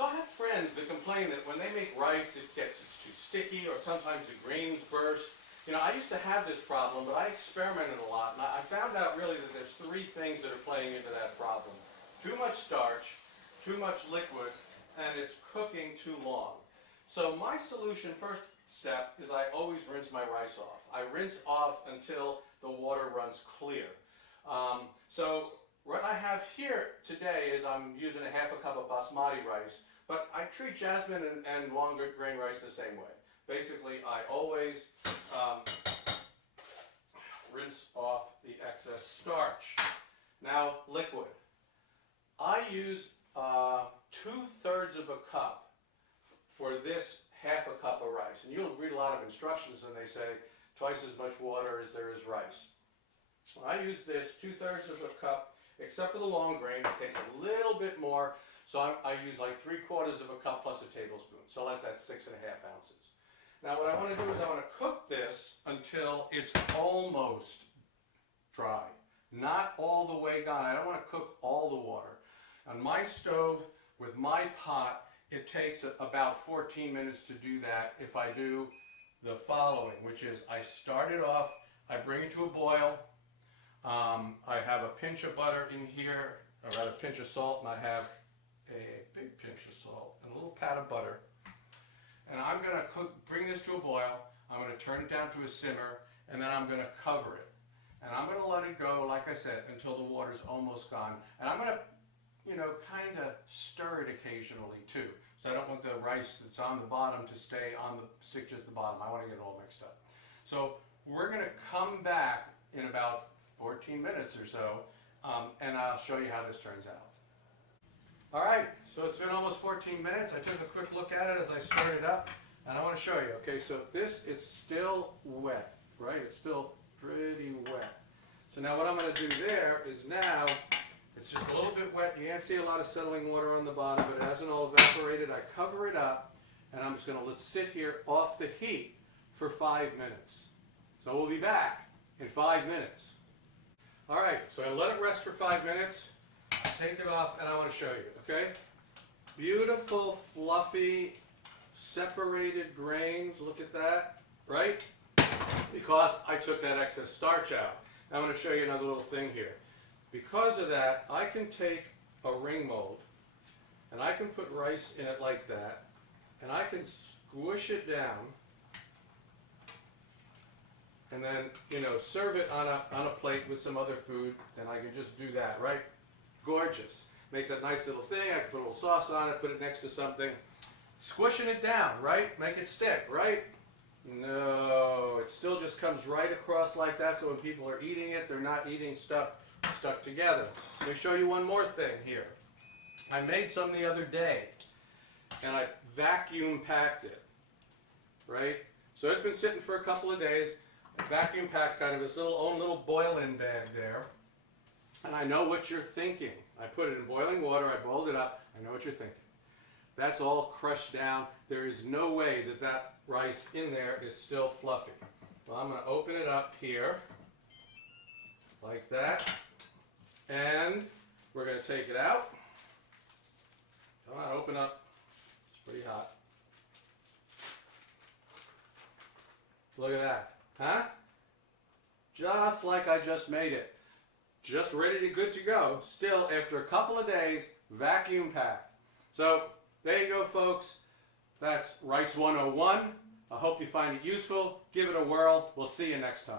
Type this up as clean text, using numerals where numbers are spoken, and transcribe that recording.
So I have friends that complain that when they make rice, it gets too sticky, or sometimes the grains burst. You know, I used to have this problem, but I experimented a lot, and I found out really that there's three things that are playing into that problem. Too much starch, too much liquid, and it's cooking too long. So my solution, first step, is I always rinse my rice off. I rinse off until the water runs clear. So what I have here today is I'm using a half a cup of basmati rice, but I treat jasmine and longer grain rice the same way. Basically, I always rinse off the excess starch. Now, liquid. I use 2/3 of a cup for this half a cup of rice. And you'll read a lot of instructions and they say twice as much water as there is rice. I use this 2/3 of a cup, except for the long grain. It takes a little bit more, so I use like 3/4 of a cup plus a tablespoon. So that's 6½ ounces. Now what I want to do is I want to cook this until it's almost dry. Not all the way gone. I don't want to cook all the water. On my stove with my pot, it takes about 14 minutes to do that if I do the following, which is I start it off, I bring it to a boil, I have a pinch of butter in here, or rather a pinch of salt, and I have a big pinch of salt and a little pat of butter. And I'm going to bring this to a boil, I'm going to turn it down to a simmer, and then I'm going to cover it. And I'm going to let it go, like I said, until the water's almost gone. And I'm going to kind of stir it occasionally too. So I don't want the rice that's on the bottom to stick to the bottom. I want to get it all mixed up. So we're going to come back in about 14 minutes or so, and I'll show you how this turns out. All right, so it's been almost 14 minutes. I took a quick look at it as I stirred it up, and I want to show you. Okay, so this is still wet, right? It's still pretty wet. So now what I'm going to do there is now, it's just a little bit wet. You can't see a lot of settling water on the bottom, but it hasn't all evaporated. I cover it up, and I'm just going to let it sit here off the heat for 5 minutes. So we'll be back in 5 minutes. All right, so I let it rest for 5 minutes. Take it off, and I want to show you, okay? Beautiful, fluffy, separated grains. Look at that, right? Because I took that excess starch out. I'm going to show you another little thing here. Because of that, I can take a ring mold and I can put rice in it like that, and I can squish it down and then, serve it on a plate with some other food, and I can just do that, right? Gorgeous. Makes that nice little thing. I can put a little sauce on it, put it next to something. Squishing it down, right? Make it stick, right? No, it still just comes right across like that, so when people are eating it, they're not eating stuff stuck together. Let me show you one more thing here. I made some the other day, and I vacuum packed it, right? So it's been sitting for a couple of days. I vacuum packed kind of this own little boil-in bag there, and I know what you're thinking. I put it in boiling water, I boiled it up, I know what you're thinking. That's all crushed down. There is no way that rice in there is still fluffy. Well, I'm going to open it up here, like that, and we're going to take it out. Come on, open up. It's pretty hot. Look at that, huh? Just like I just made it. Just ready to good to go. Still, after a couple of days, vacuum packed. So, there you go, folks. That's Rice 101. I hope you find it useful. Give it a whirl. We'll see you next time.